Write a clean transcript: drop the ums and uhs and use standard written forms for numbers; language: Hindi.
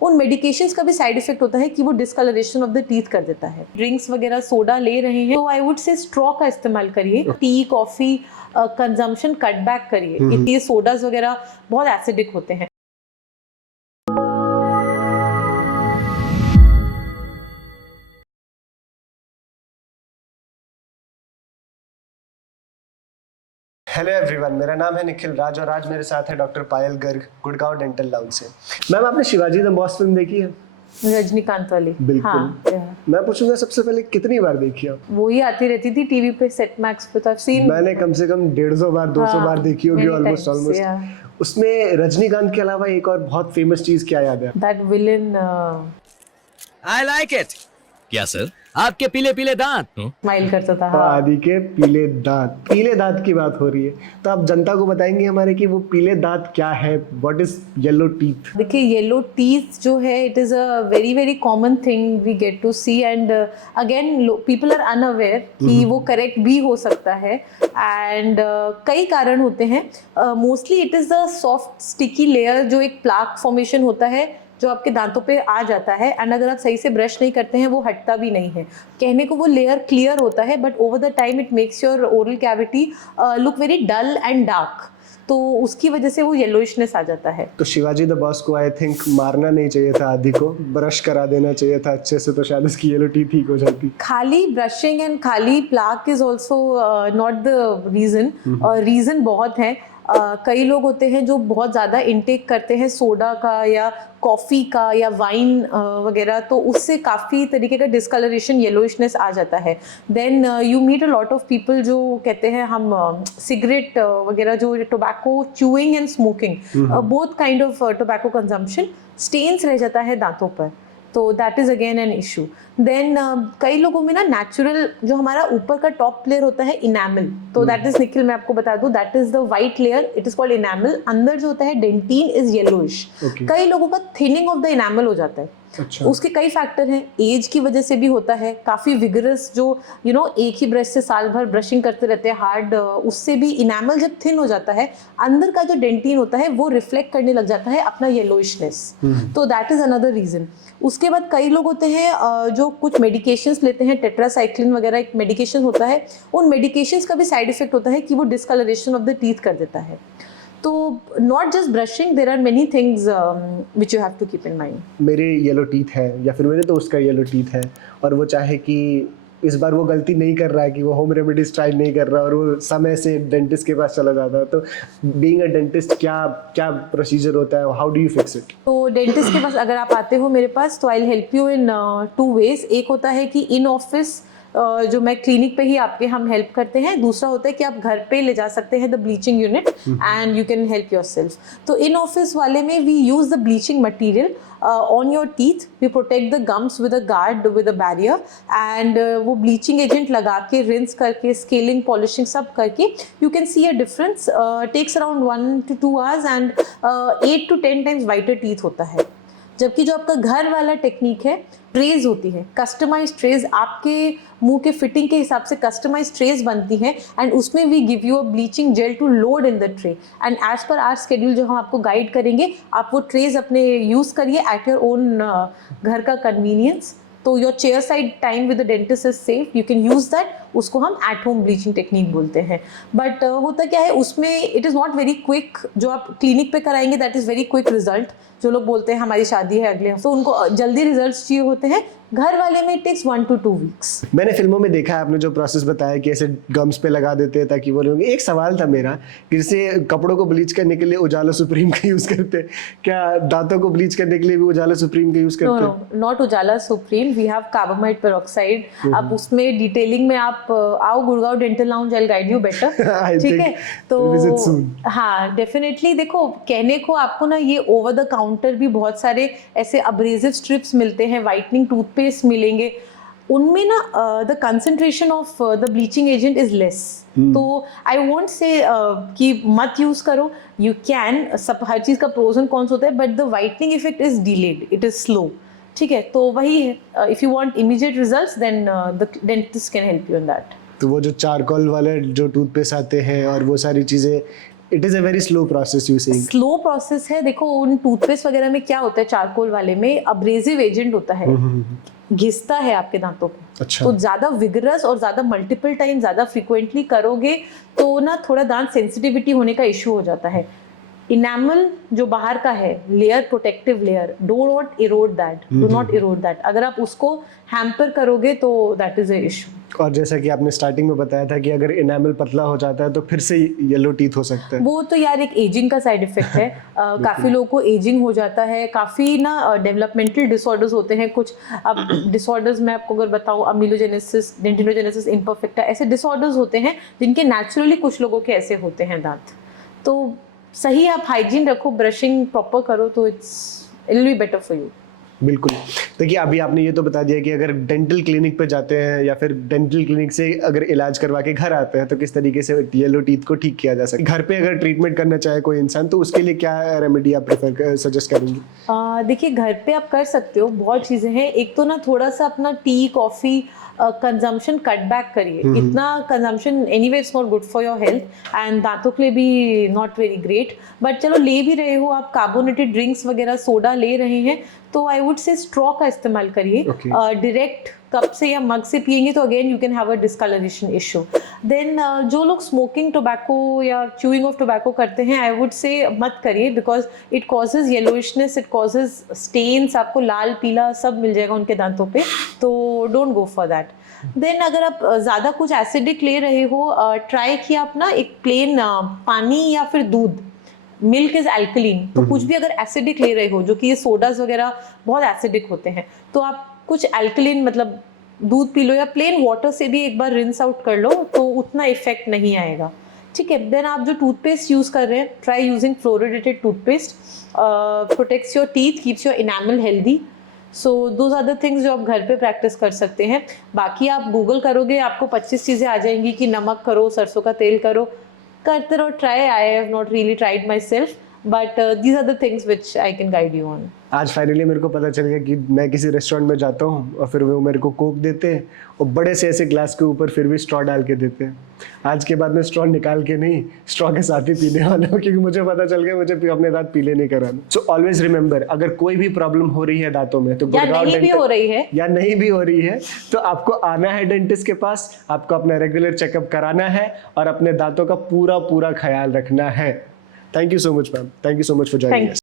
उन मेडिकेशंस का भी साइड इफेक्ट होता है कि वो डिस्कलरेशन ऑफ द टीथ कर देता है। ड्रिंक्स वगैरह सोडा ले रहे हैं तो आई वुड से स्ट्रॉ का इस्तेमाल करिए, tea coffee consumption cut back करिए। ये सोडास वगैरह बहुत एसिडिक होते हैं। हेलो एवरीवन, मेरा नाम है निखिल राज और आज मेरे साथ है डॉक्टर पायल गर्ग, गुड़गांव डेंटल लाउंज से। मैम, आपने शिवाजी द बॉस फिल्म देखी है? रजनीकांत वाली? बिल्कुल। हाँ, मैं पूछूंगा सबसे पहले कितनी बार देखी आप? वो ही आती रहती थी टीवी पे, सेट मैक्स पे। तो सीन मैंने कम से कम 150 बार 200 बार देखी होगी ऑलमोस्ट। उसमें रजनीकांत के अलावा एक और बहुत फेमस चीज क्या याद है? That villain I like it. क्या सर? आपके पीले पीले दांत। स्माइल करता था। आदि के पीले दांत। पीले दांत की बात हो रही है तो आप जनता को बताएंगे हमारे कि वो पीले दांत क्या है? What is yellow teeth? देखिए, येलो टीथ जो है, it is a very very common thing we get to see, and again people are unaware कि वो करेक्ट भी हो सकता है। एंड कई कारण होते हैं। Mostly it is the soft sticky layer, जो एक प्लाक फॉर्मेशन होता है जो आपके दांतों पे आ जाता है, एंड अगर आप सही से ब्रश नहीं करते हैं वो हटता भी नहीं है। कहने को वो लेयर क्लियर होता है, but over the time it makes your oral cavity look very dull and dark, तो उसकी वजह से वो येलोइशनेस आ जाता है। तो शिवाजी द बॉस को आई थिंक मारना नहीं चाहिए था, आदि को ब्रश करा देना चाहिए था अच्छे से, तो शायद उसकी येलो टीथ ठीक हो जाती। खाली ब्रशिंग एंड खाली plaque is also not the reason. Reason बहुत है। कई लोग होते हैं जो बहुत ज़्यादा इनटेक करते हैं सोडा का या कॉफ़ी का या वाइन वगैरह, तो उससे काफ़ी तरीके का डिस्कलरेशन, येलोइशनेस आ जाता है। Then you meet a lot of people जो कहते हैं हम सिगरेट वगैरह, जो tobacco chewing and smoking, both kind of tobacco consumption, stains रह जाता है दांतों पर, तो that is again an issue. Then कई लोगों में ना नेचुरल जो हमारा ऊपर का टॉप लेयर होता है इनामल, तो दैट इज निखिल, मैं आपको बता दूं, that is the white layer, it is called enamel. अंदर जो होता है डेंटिन इज येलोइश। कई लोगों का थिनिंग ऑफ द इनामल हो जाता है। अच्छा। उसके कई फैक्टर हैं, एज की वजह से भी होता है, काफ़ी विगरस जो एक ही ब्रश से साल भर ब्रशिंग करते रहते हैं हार्ड, उससे भी इनामल जब थिन हो जाता है, अंदर का जो डेंटिन होता है वो रिफ्लेक्ट करने लग जाता है अपना येलोइशनेस, तो दैट इज़ अनदर रीज़न। उसके बाद कई लोग होते हैं जो कुछ मेडिकेशंस लेते हैं, टेट्रासाइक्लिन वगैरह एक मेडिकेशन होता है, उन मेडिकेशंस का भी साइड इफेक्ट होता है कि वो डिस्कलरेशन ऑफ द टीथ कर देता है। तो not just brushing, there are many things which you have to keep in mind. मेरे येलो टीथ है या फिर मेरे दोस्त का येलो टीथ है और वो चाहे कि इस बार वो गलती नहीं कर रहा है कि वो होम रेमेडीज ट्राई नहीं कर रहा और वो समय से डेंटिस्ट के पास चला जाता है, तो बीइंग अ डेंटिस्ट क्या क्या प्रोसीजर होता है? How do you fix it? तो डेंटिस्ट के पास अगर आप आते हो मेरे पास, तो I will help you in 2 ways। एक होता है कि इन ऑफिस जो मैं क्लिनिक पे ही आपके हम हेल्प करते हैं, दूसरा होता है कि आप घर पे ले जा सकते हैं the bleaching unit and you can help yourself. तो इन ऑफिस वाले में we use the bleaching material on your teeth, we protect the gums with a guard with a barrier, and वो ब्लीचिंग एजेंट लगा के, रिंस करके, स्केलिंग, पॉलिशिंग सब करके, you can see a difference. Takes around 1 to 2 hours and 8 to 10 times whiter teeth होता है। जबकि जो आपका घर वाला टेक्निक है, ट्रेज होती है, कस्टमाइज ट्रेज, आपके मुंह के फिटिंग के हिसाब से कस्टमाइज ट्रेज बनती हैं, एंड उसमें we give you a bleaching gel to load in the tray, and as per our schedule जो हम आपको गाइड करेंगे, आप वो ट्रेज अपने यूज़ करिए एट योर ओन घर का कन्वीनियंस। तो your chair side time with the dentist is safe, you can use that, उसको हम एट होम ब्लीचिंग टेक्निक बोलते हैं। बट होता क्या है उसमें, it is not very quick. जो आप क्लिनिक पे कराएंगे that is very quick result. जो लोग बोलते हैं हमारी शादी है अगले हफ्ते, तो उनको जल्दी रिजल्ट्स चाहिए होते हैं। घर वाले में इट टेक्स 1 to 2 weeks। मैंने फिल्मों में देखा है, आपने जो प्रोसेस बताया कि ऐसे गम्स पे लगा देते हैं ताकि वो लोग। एक सवाल था मेरा कि जैसे कपड़ों को ब्लीच करने के लिए उजाला सुप्रीम का यूज करते हैं, क्या दांतों को ब्लीच करने के लिए भी उजाला सुप्रीम का यूज करते हैं? No, not Ujala Supreme, we have carbamide peroxide. अब उसमें डिटेलिंग में आप आओ Gurgaon dental lounge, I will guide you better, ठीक है? तो हाँ, डेफिनेटली। देखो, कहने को आपको ना ये ओवर द काउंटर भी बहुत सारे ऐसे अब्रेसिव स्ट्रिप्स मिलते हैं, वाइटनिंग टूथपेस्ट मिलेंगे, उनमें ना the concentration of the bleaching agent is less. तो आई वोंट से कि मत यूज करो, यू कैन, सब हर चीज़ का प्रोज एंड कॉन्स होता है, but the whitening effect is delayed, it is slow, ठीक है? तो वही है, if you want immediate results then the dentist can help you in that. तो वो जो चारकोल वाले जो टूथपेस्ट आते हैं और वो सारी चीज़ें, it is a very slow process you saying. Slow process है। देखो उन टूथपेस्ट वगैरह में क्या होता है, चारकोल वाले में अब्रेसिव एजेंट होता है, घिसता है आपके दांतों को। अच्छा। तो ज्यादा विगरस और ज्यादा मल्टीपल टाइम ज्यादा फ्रीक्वेंटली करोगे तो ना थोड़ा दांत सेंसिटिविटी होने का इशू हो जाता है। इनामल जो बाहर का है layer, protective layer, do not Erode that. अगर आप उसको हैम्पर करोगे तो दैट इज अ इशू। और जैसा कि आपने स्टार्टिंग में बताया था कि अगर इनामल पतला हो जाता है तो फिर से येलो टीथ हो सकता है। वो तो यार एक एजिंग का साइड इफेक्ट है। काफी लोगों को एजिंग हो जाता है, काफी ना डेवलपमेंटल डिसऑर्डर्स होते हैं कुछ। अब डिसऑर्डर्स मैं आपको अगर बताऊं, अमीलोजेनेसिस, डेंटिनोजेनेसिस इम्परफेक्टा, ऐसे डिसऑर्डर्स होते हैं जिनके नेचुरली कुछ लोगों के ऐसे होते हैं दांत। तो सही आप हाइजीन रखो, ब्रशिंग प्रॉपर करो तो it will be better for you. बिल्कुल। देखिए अभी आपने ये तो बता दिया कि अगर डेंटल क्लिनिक पे जाते हैं या फिर डेंटल क्लिनिक से अगर इलाज करवा के घर आते हैं तो किस तरीके से येलो टीथ को ठीक किया जा सकता है। घर पे अगर ट्रीटमेंट करना चाहे कोई इंसान तो उसके लिए क्या रेमेडी आप सजेस्ट करेंगी? देखिए घर पे आप कर सकते हो, बहुत चीज़ें हैं। एक तो ना थोड़ा सा अपना tea coffee consumption cut back करिए। इतना consumption anyway it's not good for your health and दांतों के लिए भी नॉट वेरी ग्रेट। बट चलो ले भी रहे हो आप, कार्बोनेटेड ड्रिंक्स वगैरह, सोडा ले रहे हैं तो आई वुड से स्ट्रॉ का इस्तेमाल करिए। डायरेक्ट कप से या मग से पियेंगे तो again you can have a discoloration issue. Then जो लोग स्मोकिंग टोबैको या च्यूइंग ऑफ टोबैको करते हैं आई वुड से मत करिए, because it causes yellowishness, it causes stains, आपको लाल पीला सब मिल जाएगा उनके दांतों पे, तो don't go for that. Then अगर आप ज़्यादा कुछ एसिडिक ले रहे हो, ट्राई किए आप ना एक प्लेन पानी या फिर दूध, मिल्क इज एल्कलीन, तो कुछ भी अगर एसिडिक ले रहे हो, जो कि ये सोडास वगैरह बहुत एसिडिक होते हैं, तो आप कुछ एल्कलीन मतलब दूध पी लो या प्लेन वाटर से भी एक बार रिंस आउट कर लो तो उतना इफेक्ट नहीं आएगा। ठीक है। देन आप जो टूथपेस्ट यूज़ कर रहे हैं, try using fluoridated toothpaste, protects your teeth, keeps your enamel healthy. So those are the things जो आप घर पे प्रैक्टिस कर सकते हैं। बाकी आप गूगल करोगे आपको 25 चीज़ें आ जाएंगी कि नमक करो, सरसों का तेल करो, करते रहो try. I have not really tried myself but these are the things which I can guide you on. आज फाइनली मेरे को पता चल गया कि मैं किसी रेस्टोरेंट में जाता हूँ और फिर वो मेरे को कोक देते हैं और बड़े से ऐसे ग्लास के ऊपर फिर भी स्ट्रॉ डाल के देते हैं। आज के बाद मैं स्ट्रॉ निकाल के नहीं, स्ट्रॉ के साथ ही पीने वाला हूँ, क्योंकि मुझे पता चल गया मुझे अपने दांत पीले नहीं कराना। सो ऑलवेज रिमेंबर, अगर कोई भी प्रॉब्लम हो रही है दांतों में तो या नहीं भी हो रही है तो आपको आना है डेंटिस्ट के पास, आपको अपना रेगुलर चेकअप कराना है और अपने दांतों का पूरा ख्याल रखना है। Thank you so much ma'am, thank you so much for joining us.